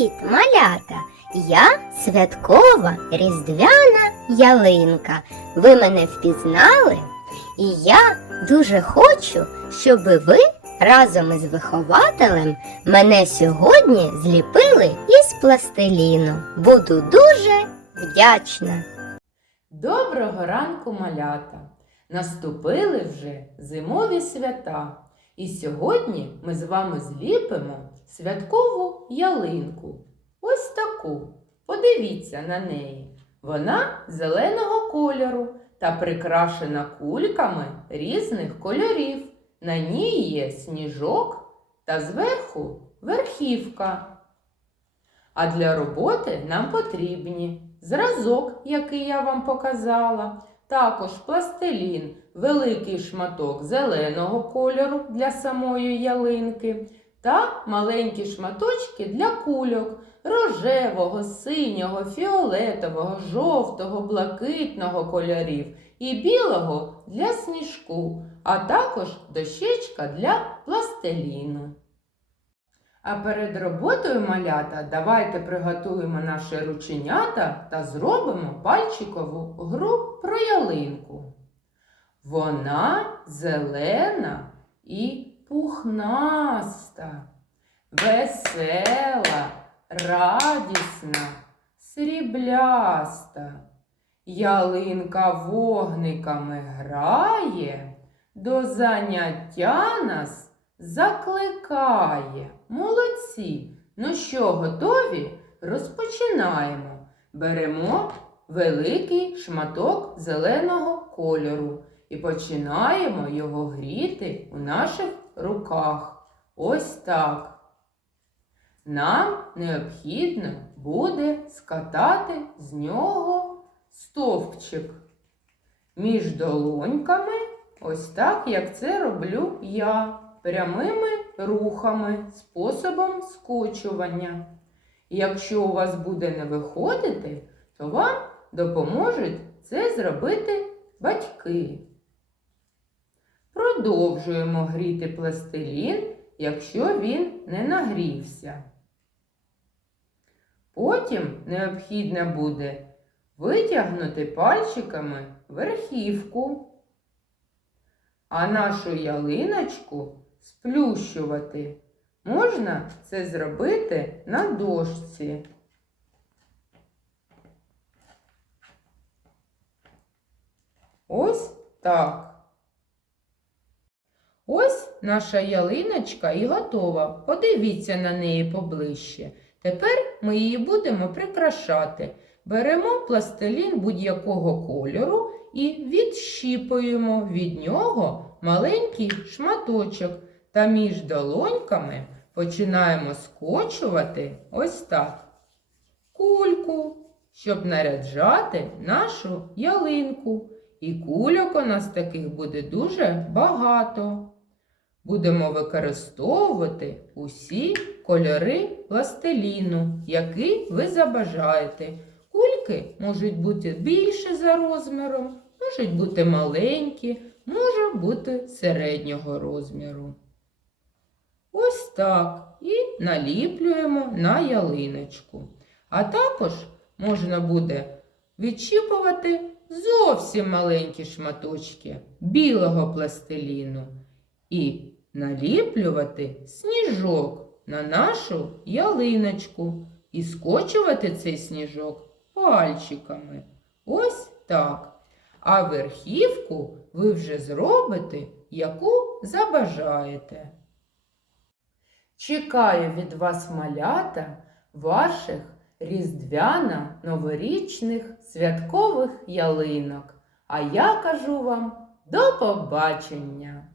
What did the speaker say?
Привіт, малята! Я святкова різдвяна ялинка. Ви мене впізнали? І я дуже хочу, щоб ви разом із вихователем мене сьогодні зліпили із пластиліну. Буду дуже вдячна. Доброго ранку, малята! Наступили вже зимові свята. І сьогодні ми з вами зліпимо святкову ялинку. Ось таку. Подивіться на неї. Вона зеленого кольору та прикрашена кульками різних кольорів. На ній є сніжок та зверху верхівка. А для роботи нам потрібні зразок, який я вам показала, також пластилін, великий шматок зеленого кольору для самої ялинки та маленькі шматочки для кульок рожевого, синього, фіолетового, жовтого, блакитного кольорів і білого для сніжку, а також дощечка для пластиліну. А перед роботою малята давайте приготуємо наші рученята та зробимо пальчикову гру про ялинку. Вона зелена і пухнаста, весела, радісна, срібляста. Ялинка вогниками грає, до заняття нас закликає. Молодці! Ну що, готові? Розпочинаємо. Беремо великий шматок зеленого кольору і починаємо його гріти у наших руках. Ось так. Нам необхідно буде скатати з нього стовпчик між долоньками, ось так, як це роблю я, прямими рухами, способом скочування. І Якщо у вас буде не виходити, то вам допоможуть це зробити батьки. Продовжуємо гріти пластилін, якщо він не нагрівся. Потім необхідно буде витягнути пальчиками верхівку, а нашу ялиночку сплющувати. Можна це зробити на дошці. Ось так. Ось наша ялиночка і готова. Подивіться на неї поближче. Тепер ми її будемо прикрашати. Беремо пластилін будь-якого кольору і відщіпуємо від нього маленький шматочок та між долоньками починаємо скочувати ось так. Кульку, щоб наряджати нашу ялинку. І кульок у нас таких буде дуже багато. Будемо використовувати усі кольори пластиліну, які ви забажаєте. Кульки можуть бути більше за розміром, можуть бути маленькі, може бути середнього розміру. Ось так. І наліплюємо на ялиночку. А також можна буде відчіпувати зовсім маленькі шматочки білого пластиліну і наліплювати сніжок на нашу ялиночку і скочувати цей сніжок пальчиками. Ось так. А верхівку ви вже зробите, яку забажаєте. Чекаю від вас малята ваших різдвяно-новорічних святкових ялинок. А я кажу вам до побачення!